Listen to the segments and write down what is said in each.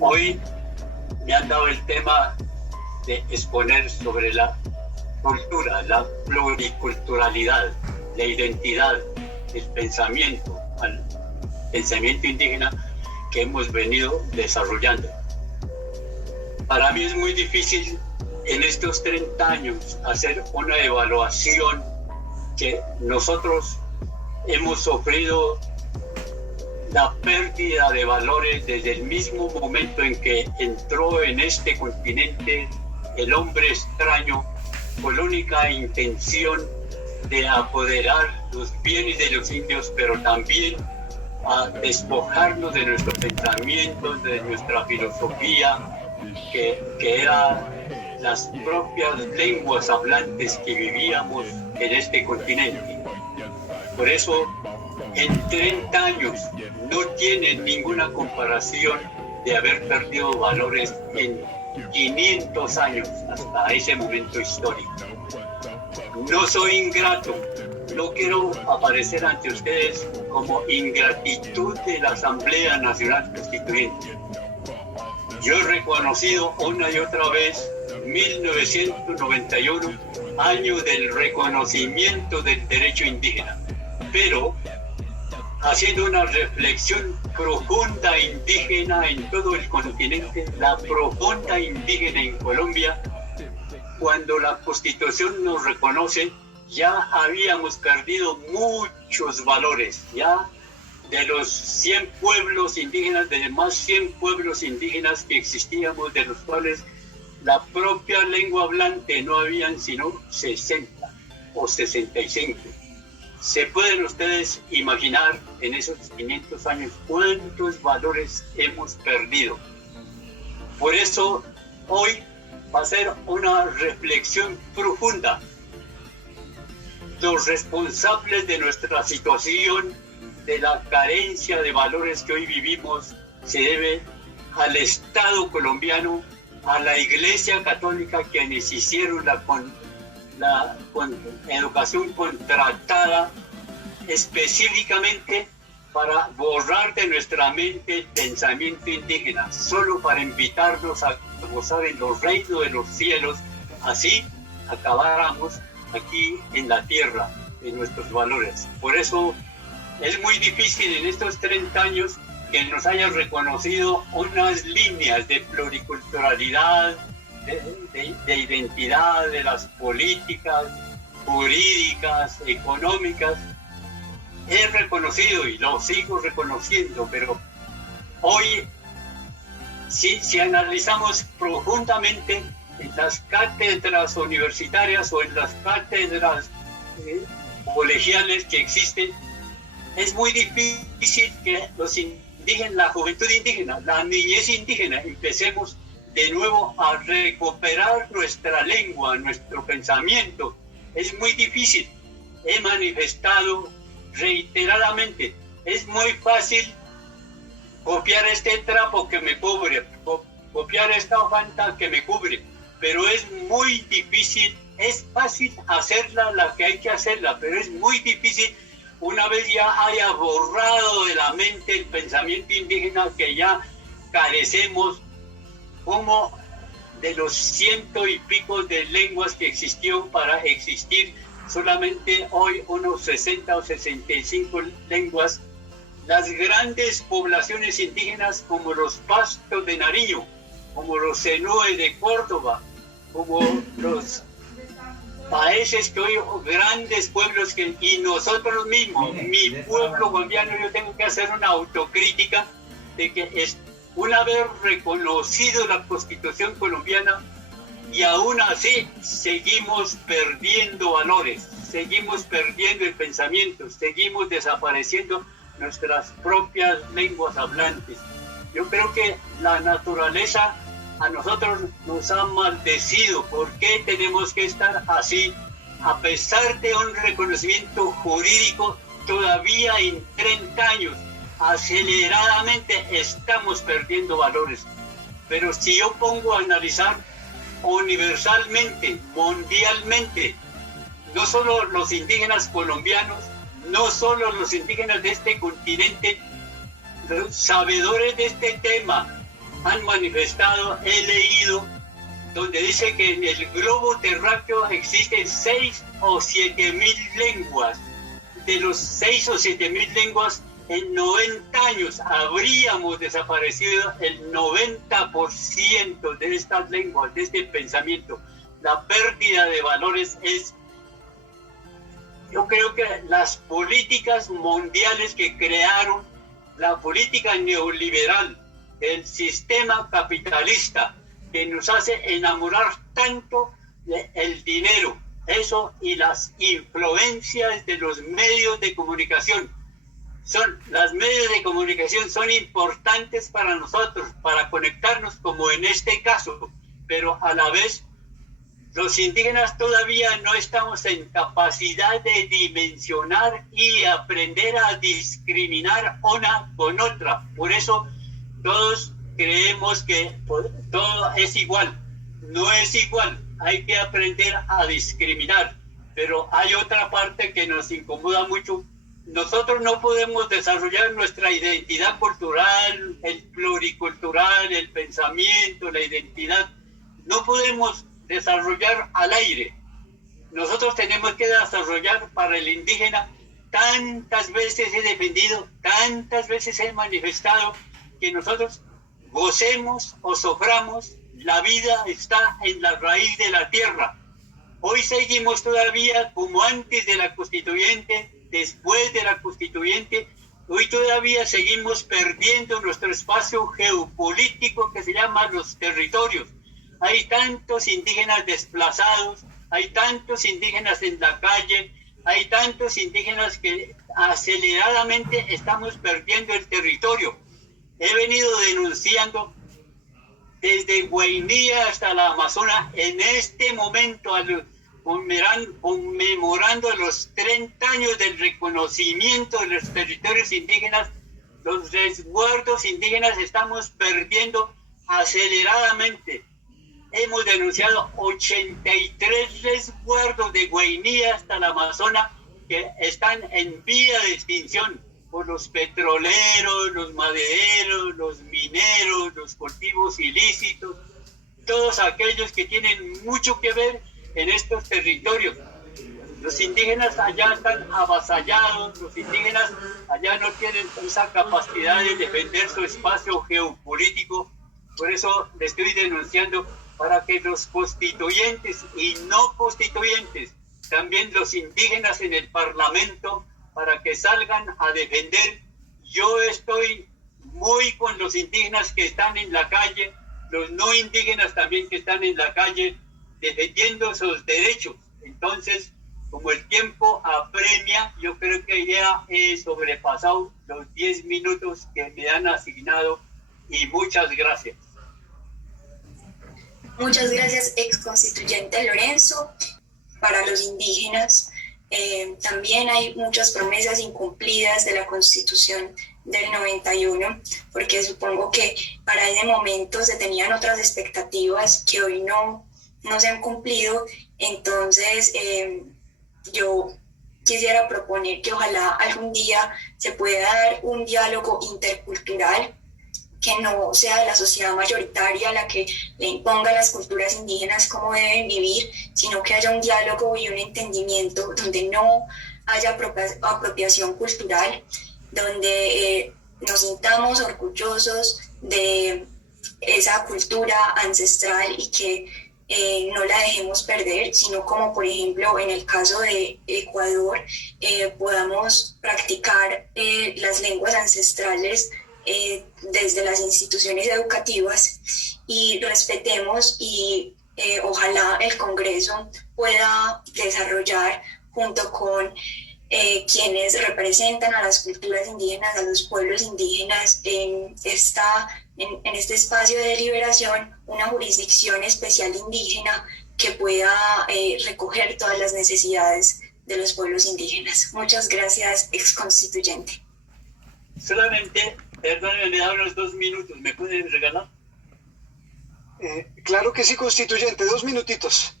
Hoy me han dado el tema de exponer sobre la cultura, la pluriculturalidad, la identidad, el pensamiento, al pensamiento indígena que hemos venido desarrollando. Para mí es muy difícil en estos 30 años hacer una evaluación que nosotros hemos sufrido la pérdida de valores desde el mismo momento en que entró en este continente el hombre extraño con la única intención de apoderar los bienes de los indios, pero también a despojarnos de nuestro pensamiento, de nuestra filosofía, que eran las propias lenguas hablantes que vivíamos en este continente. Por eso, en 30 años no tiene ninguna comparación de haber perdido valores en 500 años hasta ese momento histórico. No soy ingrato, no quiero aparecer ante ustedes como ingratitud de la Asamblea Nacional Constituyente. Yo he reconocido una y otra vez 1991, año del reconocimiento del derecho indígena, pero haciendo una reflexión profunda indígena en todo el continente, la profunda indígena en Colombia, cuando la Constitución nos reconoce, ya habíamos perdido muchos valores, ya de los 100 pueblos indígenas, de más 100 pueblos indígenas que existíamos, de los cuales la propia lengua hablante no habían sino 60 o 65. ¿Se pueden ustedes imaginar en esos 500 años cuántos valores hemos perdido? Por eso hoy va a ser una reflexión profunda. Los responsables de nuestra situación, de la carencia de valores que hoy vivimos, se debe al Estado colombiano, a la Iglesia Católica, quienes hicieron la educación contratada específicamente para borrar de nuestra mente el pensamiento indígena, solo para invitarnos a gozar en los reinos de los cielos, así acabáramos aquí en la tierra, en nuestros valores. Por eso es muy difícil en estos 30 años que nos hayan reconocido unas líneas de pluriculturalidad, de identidad, de las políticas, jurídicas, económicas. He reconocido y lo sigo reconociendo, pero hoy, si analizamos profundamente en las cátedras universitarias o en las cátedras colegiales que existen, es muy difícil que los indígenas, la juventud indígena, la niñez indígena, empecemos de nuevo a recuperar nuestra lengua, nuestro pensamiento. Es muy difícil. He manifestado reiteradamente, es muy fácil copiar este trapo que me cubre, copiar esta fanta que me cubre, pero es muy difícil. Es fácil hacerla, la que hay que hacerla, pero es muy difícil una vez ya haya borrado de la mente el pensamiento indígena, que ya carecemos como de los 100 y pico de lenguas que existió para existir solamente hoy unos 60 o 65 lenguas. Las grandes poblaciones indígenas como los Pastos de Nariño, como los Zenúe de Córdoba, como los países que hoy, grandes pueblos y nosotros mismos, mi pueblo colombiano, yo tengo que hacer una autocrítica de que una vez reconocido la Constitución colombiana y aún así seguimos perdiendo valores, seguimos perdiendo el pensamiento, seguimos desapareciendo nuestras propias lenguas hablantes. Yo creo que la naturaleza a nosotros nos ha maldecido. ¿Por qué tenemos que estar así? A pesar de un reconocimiento jurídico, todavía en 30 años, aceleradamente estamos perdiendo valores. Pero si yo pongo a analizar universalmente, mundialmente, no solo los indígenas colombianos, no solo los indígenas de este continente, los sabedores de este tema, han manifestado, he leído, donde dice que en el globo terráqueo existen 6 o 7 mil lenguas. De los 6 o 7 mil lenguas, en 90 años habríamos desaparecido el 90% de estas lenguas, de este pensamiento. La pérdida de valores es, yo creo que las políticas mundiales que crearon, la política neoliberal, el sistema capitalista, que nos hace enamorar tanto del dinero, eso y las influencias de los medios de comunicación. Las medios de comunicación son importantes para nosotros, para conectarnos, como en este caso, pero a la vez los indígenas todavía no estamos en capacidad de dimensionar y aprender a discriminar una con otra. Por eso todos creemos que todo es igual. No es igual, hay que aprender a discriminar. Pero hay otra parte que nos incomoda mucho. Nosotros no podemos desarrollar nuestra identidad cultural, el pluricultural, el pensamiento, la identidad. No podemos desarrollar al aire. Nosotros tenemos que desarrollar para el indígena. Tantas veces he defendido, tantas veces he manifestado que nosotros gocemos o soframos, la vida está en la raíz de la tierra. Hoy seguimos todavía como antes de la constituyente, después de la constituyente, hoy todavía seguimos perdiendo nuestro espacio geopolítico que se llama los territorios. Hay tantos indígenas desplazados, hay tantos indígenas en la calle, hay tantos indígenas que aceleradamente estamos perdiendo el territorio. He venido denunciando desde Guainía hasta la Amazonas, en este momento, conmemorando los 30 años del reconocimiento de los territorios indígenas, los resguardos indígenas estamos perdiendo aceleradamente. Hemos denunciado 83 resguardos de Guainía hasta la Amazonas que están en vía de extinción por los petroleros, los madereros, los mineros, los cultivos ilícitos, todos aquellos que tienen mucho que ver en estos territorios. Los indígenas allá están avasallados, los indígenas allá no tienen esa capacidad de defender su espacio geopolítico. Por eso le estoy denunciando para que los constituyentes y no constituyentes, también los indígenas en el Parlamento, para que salgan a defender. Yo estoy muy con los indígenas que están en la calle, los no indígenas también que están en la calle, defendiendo sus derechos. Entonces, como el tiempo apremia, yo creo que ya he sobrepasado los 10 minutos que me han asignado y muchas gracias. Muchas gracias, ex constituyente Lorenzo. Para los indígenas, también hay muchas promesas incumplidas de la Constitución del 91, porque supongo que para ese momento se tenían otras expectativas que hoy no se han cumplido. Entonces, yo quisiera proponer que ojalá algún día se pueda dar un diálogo intercultural, que no sea la sociedad mayoritaria la que le imponga a las culturas indígenas cómo deben vivir, sino que haya un diálogo y un entendimiento donde no haya apropiación cultural, donde nos sintamos orgullosos de esa cultura ancestral y que no la dejemos perder, sino como por ejemplo en el caso de Ecuador, podamos practicar las lenguas ancestrales desde las instituciones educativas y respetemos y ojalá el Congreso pueda desarrollar junto con quienes representan a las culturas indígenas, a los pueblos indígenas en este espacio de deliberación, una jurisdicción especial indígena que pueda recoger todas las necesidades de los pueblos indígenas. Muchas gracias, ex constituyente. Solamente, perdóneme, me da unos 2 minutos, ¿me pueden regalar? Claro que sí, constituyente, 2 minutitos.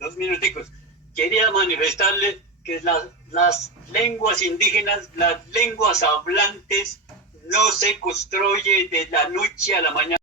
2 minuticos. Quería manifestarle que las lenguas indígenas, las lenguas hablantes, no se construyen de la noche a la mañana.